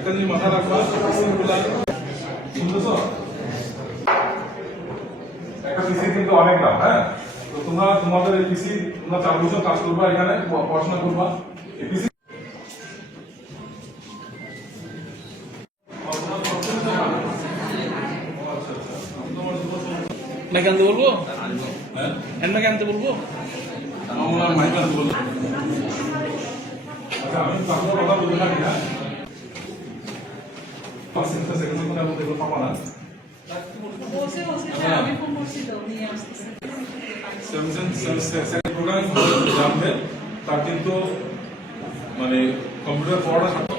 একটা জিনিস মাথায় রাখবা, শুনতেছ? একটা পিসি কিন্তু অনেক দাম, হ্যাঁ? তো তোমরা তোমাদের এই পিসি তোমরা 4 বছর কাজ করবা, এখানে পড়াশোনা করবা। এই পিসি मैं क्या बोलबो হ্যাঁ मैं क्या बोलबो আমার মাইক আনতে বলবো। আচ্ছা আমি আপনার কথা বলতে থাকি না, পার্সেন্টটা সেকেন্ড করে আমি দেখো পাবো না। প্রোগ্রাম জানবে তার কিন্তু মানে কম্পিউটার পড়াটা থাকতো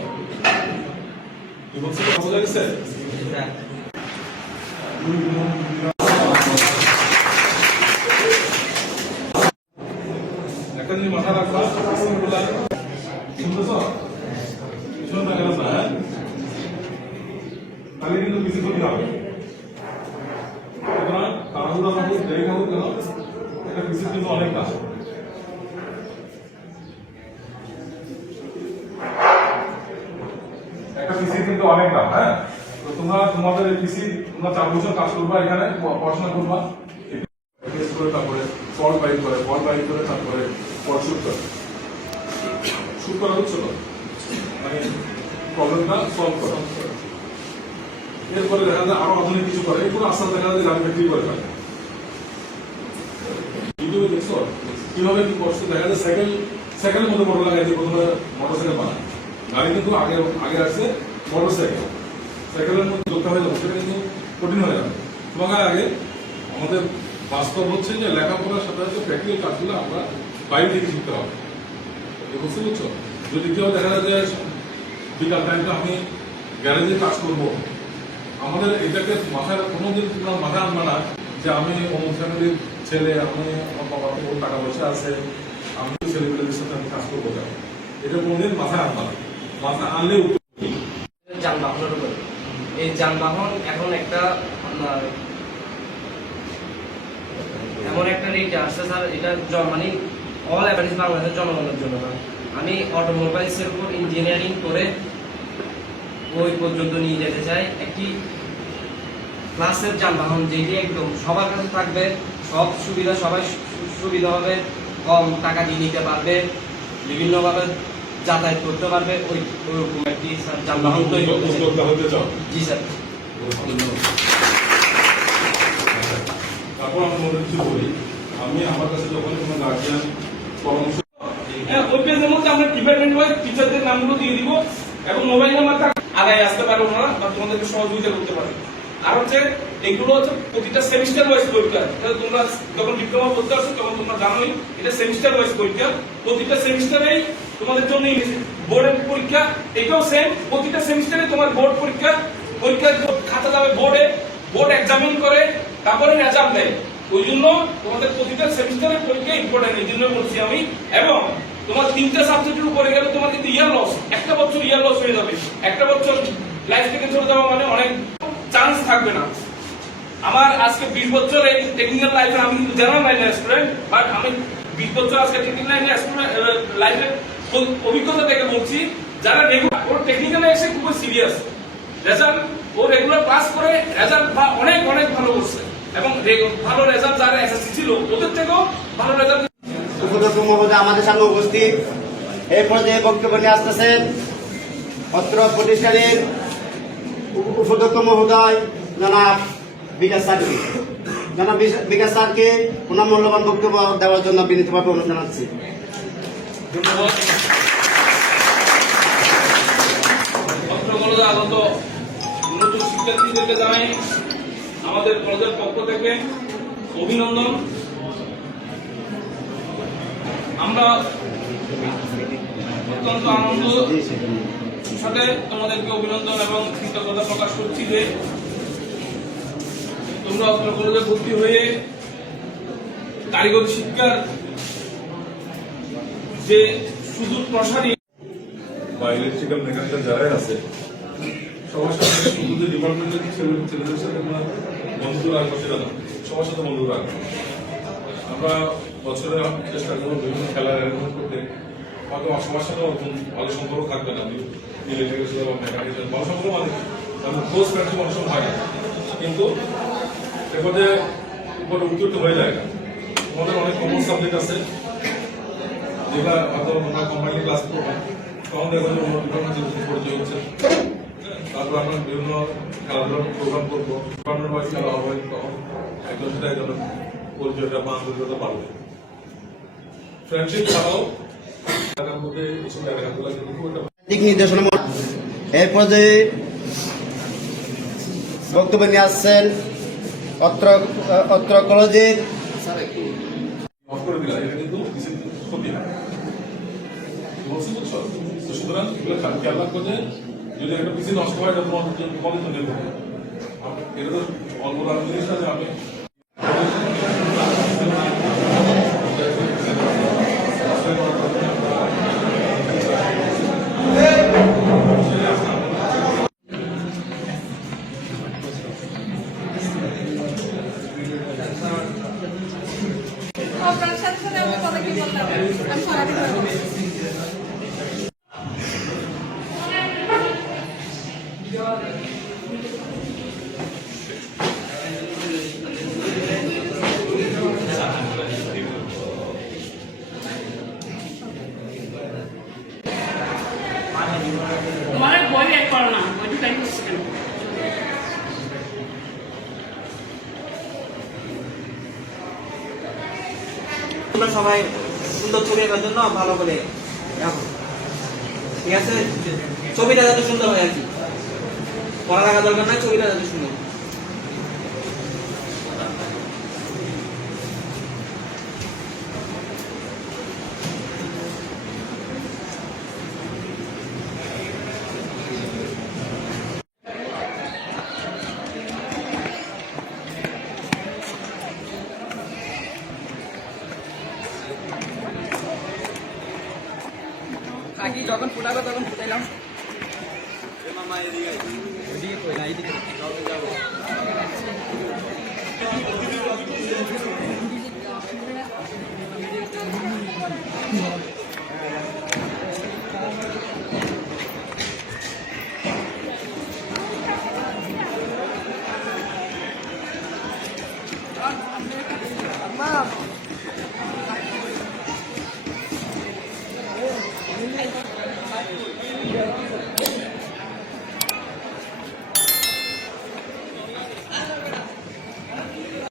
বোঝা গেছে। একটা জিনিস মাথায় রাখবা, শুনতেছ? পিছনে দেখা যাচ্ছে, হ্যাঁ? তাহলে কিন্তু বেশি ক্ষতি হবে। সুতরাং তাড়াহুড়া হোক দেরি হোক কেন, একটা পিসির কিন্তু অনেক কাজ। একটা পিসি কিন্তু অনেক দাম, হ্যাঁ? তো তোমরা তোমাদের এই পিসি তোমরা 4 বছর কাজ করবা, এখানে পড়াশোনা করবা, তারপরে ফল বাইট করে তারপরে ফল শুট করা হচ্ছে মানে প্রবলেমটা সলভ করা। এরপরে দেখা যায় আরো আধুনিক কিছু করে, এগুলো আস্তে আস্তে দেখা যায় গাড়ি বিক্রি করে ফেলে। ভিডিও দেখছো কিভাবে কি করছে, দেখা যায় সাইকেলের মধ্যে মোটর লাগাইছে, প্রথমে মোটর সাইকেল বানায়। গাড়ি কিন্তু আগে আসছে মোটর সাইকেলের মধ্যে যোগটা হয়ে যাবে, সেটা কিন্তু কঠিন হয়ে যাবে। তোমাকে আগে আমাদের বাস্তব হচ্ছে যে লেখাপড়ার সাথে সাথে প্র্যাকটিক্যাল কাজগুলো আমরা বাইরে থেকে শিখতে হবে, বুঝতে পারছো? যদি কেউ দেখা যায় যে বিকাল টাইমটা আমি গ্যারেজে কাজ করবো, আমাদের এটাকে মাথায় কোনোদিন তোমরা মাথায় আনবে না যে আমি অমুক ফ্যামিলির ছেলে, আমি আমার বাবার ওর টাকা পয়সা আছে, আমি ছেলেগুলোদের সাথে আমি কাজ করবো কেন, এটা কোনোদিন মাথায় আনবে না। মাথায় আনলে যানবাহনের উপর এই যানবাহন এখন একটা এমন একটা রেট আসছে স্যার, এটা মানে অল অ্যাভারেজ বাংলাদেশের জনগণের জন্য না। আমি অটোমোবাইলসের উপর ইঞ্জিনিয়ারিং করে ওই পর্যন্ত নিয়ে যেতে চাই একটি ক্লাসের যানবাহন, যেটি একদম সবার কাছে থাকবে, সব সুবিধা সবাই সুবিধা হবে, কম টাকা দিয়ে নিতে পারবে, বিভিন্নভাবে যাতায়াত করতে পারবে, ওইরকম একটি যানবাহন তৈরি করতে চাই। জি স্যার। তারপর আমি মনে কিছু বলি, আমি আমার কাছে যখন কোনো গার্জিয়ান পরামর্শ ওই পেজের মধ্যে আমরা ডিপার্টমেন্ট ওয়াইজ টিচারদের নামগুলো দিয়ে দিব এবং মোবাইল নাম্বারটা আগায় আসতে পারো ওনারা বা তোমাদেরকে সহযোগিতা করতে পারে। আর হচ্ছে এগুলো হচ্ছে প্রতিটা সেমিস্টার ওয়াইজ পরীক্ষা। তোমরা যখন ডিপ্লোমা করতে আসছো তখন তোমরা জানোই এটা সেমিস্টার ওয়াইজ পরীক্ষা। প্রতিটা সেমিস্টারেই তোমাদের জন্য বোর্ডের পরীক্ষা, এটাও সেম। প্রতিটা সেমিস্টারে তোমার বোর্ড পরীক্ষার খাতা যাবে বোর্ডে, বোর্ড এক্সামিন করে তারপরে রেজাল্ট দেয়। ওই জন্য তোমাদের প্রতিটা সেমিস্টারের পরীক্ষা ইম্পর্টেন্ট, এই জন্য বলছি আমি। এবং তোমার 3টা সাবজেক্টের উপরে গেলে তোমার কিন্তু ইয়ার লস, একটা বছর ইয়ার লস হয়ে যাবে। একটা বছর লাইফ থেকে চলে যাওয়া মানে অনেক চান্স থাকবে না। আমার আজকে 20 বছর এই টেকনিক্যাল লাইফে, আমি কিন্তু জেনারেল লাইনের স্টুডেন্ট, বাট আমি 20 বছর আজকে টেকনিক্যাল লাইফের অভিজ্ঞতা থেকে বলছি, যারা ওর টেকনিক্যালে এসে খুব সিরিয়াস, রেজাল্ট ও রেগুলার ক্লাস করে রেজাল্ট অনেক অনেক ভালো করছে এবং ভালো রেজাল্ট যারা এসএসসি ছিল ওদের থেকেও ভালো রেজাল্ট। উপযুক্ত মহোদয় আমাদের সামনে উপস্থিত, এই পর্যায়ে বক্তব্য নিয়ে আসতেছেন অত্র প্রতিষ্ঠানের উপযুক্ত মহোদয় জনাব বিকাশ স্যারকে। জনাব বিকাশ স্যারকে ওনার মূল্যবান বক্তব্য দেওয়ার জন্য বিনীতভাবে অনুরোধ জানাচ্ছি। আগত নতুন শিক্ষার্থীদেরকে জানাই আমাদের কলেজের পক্ষ থেকে অভিনন্দন। আমরা অত্যন্ত আনন্দ সাথে তোমাদেরকে অভিনন্দন এবং কৃতজ্ঞতা প্রকাশ করছি যে তোমরা কলেজে ভর্তি হয়ে কারিগরি শিক্ষার যে সুদূর প্রসারী বা ইলেকট্রিক্যাল মেকানিক্যাল যারাই আছে সবার সাথে শুধু যে ডিপার্টমেন্টের ছেলেদের সাথে আমরা বন্ধুত্ব রাখবো সেটা না, সবার সাথে বন্ধুত্ব রাখবো। আমরা বছরে চেষ্টা করবো বিভিন্ন খেলার অ্যারেঞ্জমেন্ট করতে, হয়তো সবার সাথে ওরকম ভালো সম্পর্ক থাকবে না, ইলেকট্রিকের সাথে বা মেকানিক্যাল ভালো সম্পর্ক মানে ক্লোজ ফ্রেন্ডশিপ অনেক সময় হয় না, কিন্তু এরপরে উপরে উত্তরটা হয়ে যায় না। আমাদের অনেক কমন সাবজেক্ট আছে যেগুলা হয়তো আমরা কোম্পানি ক্লাস করবো, তখন দেখবেন যে অন্য ডিপার্টমেন্ট পরিচয় হচ্ছে। তারপর আমরা বিভিন্ন খেলাধুলার প্রোগ্রাম করবো, ডিপার্টমেন্ট ওয়াইজ খেলা হবে, তখন একজন সাথে একজনের পরিচয়টা বা আন্তরিকতা বাড়বে। ফ্রেন্ডশিপ ছাড়াও এলাকার মধ্যে এইসব এলাকাগুলো কিন্তু খুব একটা দিক নির্দেশনা এরপর যে বক্তব্য নিয়ে আসছেন অত্র কলেজের অফ করে দিলা, এটা কিন্তু ক্ষতি হয়। বলছি বুঝছো? তো সুতরাং এগুলো খেয়াল রাখবো যে যদি একটা পিসি নষ্ট হয় এটা তোমার কলেজ নির্ভর করে। এটা তো অল্প দামের জিনিস না যে আমি আপনার সাথে সাথে আমি কথা কি বললাম আমি সারাদিন ধরে বলছি। তোমার বই এক করো না, বইটি তাই করছে কেন? তোমরা সবাই সুন্দর ছবি আঁকার জন্য ভালো করে রাখো, ঠিক আছে? ছবিটা যাতে সুন্দর হয় আর কি, পড়া রাখা দরকার নয়, ছবিটা যাতে সুন্দর। থাকি যখন ফুটাবে তখন ফুটাইলাম।